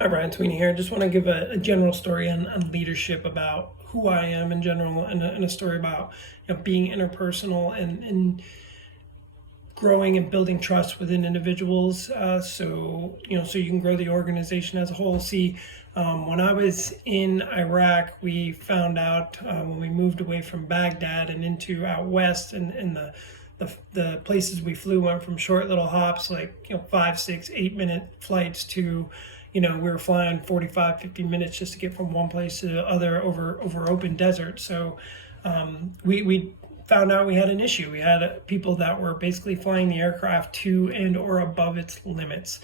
Hi, Brian Sweeney here. I just want to give a general story on leadership about who I am in general, and a story about being interpersonal and growing and building trust within individuals. So you can grow the organization as a whole. See, when I was in Iraq, we found out when we moved away from Baghdad and into out west, and the places we flew went from short little hops, like 5, 6, 8 minute flights, to we were flying 45, 50 minutes just to get from one place to the other over open desert. So we found out we had an issue. We had people that were basically flying the aircraft to and or above its limits.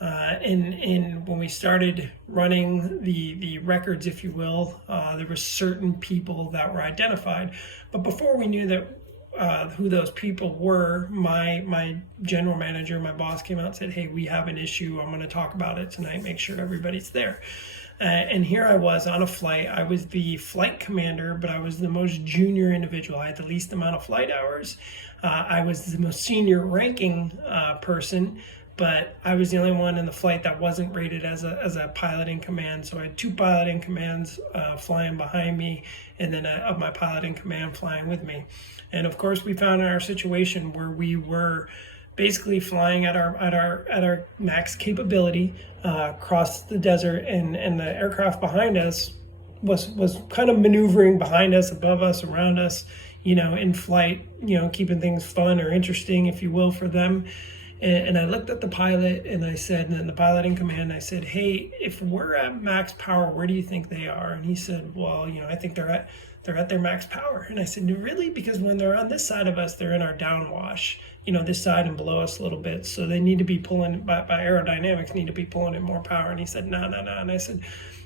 And when we started running the records, if you will, there were certain people that were identified. But before we knew that who those people were, my general manager, my boss, came out and said, "Hey, we have an issue. I'm going to talk about it tonight. Make sure everybody's there." And here I was on a flight. I was the flight commander, but I was the most junior individual. I had the least amount of flight hours. I was the most senior ranking person, but I was the only one in the flight that wasn't rated as a pilot in command. So I had two pilot in commands flying behind me, and then of my pilot in command flying with me. And of course, we found in our situation where we were basically flying at our max capability across the desert, and the aircraft behind us was kind of maneuvering behind us, above us, around us, in flight, keeping things fun or interesting, if you will, for them. And I looked at the pilot and I said, and then the pilot in command, I said, "Hey, if we're at max power, where do you think they are?" And he said, "Well, I think they're at their max power." And I said, "No, really? Because when they're on this side of us, they're in our downwash, this side and below us a little bit. So they need to be pulling, by aerodynamics, need to be pulling in more power." And he said, "No, no, no." And I said,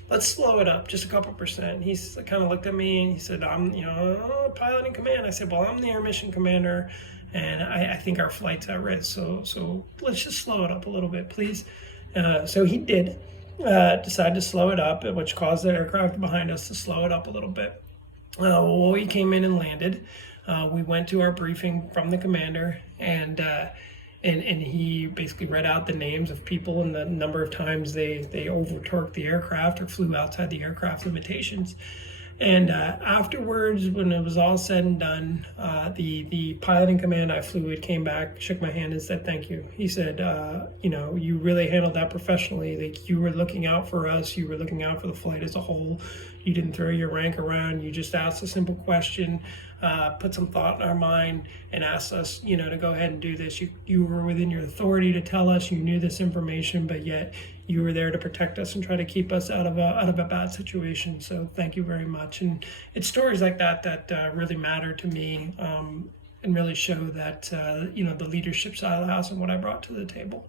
"Let's slow it up just a couple percent." And he kind of looked at me and he said, "I'm, pilot in command." I said, "Well, I'm the air mission commander, and I think our flight's at risk. So let's just slow it up a little bit, please." So he did decide to slow it up, which caused the aircraft behind us to slow it up a little bit. Well, we came in and landed. We went to our briefing from the commander, and he basically read out the names of people and the number of times they overtorqued the aircraft or flew outside the aircraft limitations. And afterwards, when it was all said and done, the pilot in command I flew with came back, shook my hand, and said, "Thank you." He said, "You really handled that professionally. Like, you were looking out for us. You were looking out for the flight as a whole. You didn't throw your rank around. You just asked a simple question, put some thought in our mind, and asked us, to go ahead and do this. You were within your authority to tell us. You knew this information, but yet you were there to protect us and try to keep us out of a bad situation. So thank you very much." And it's stories like that really matter to me, and really show that the leadership side of the house and what I brought to the table.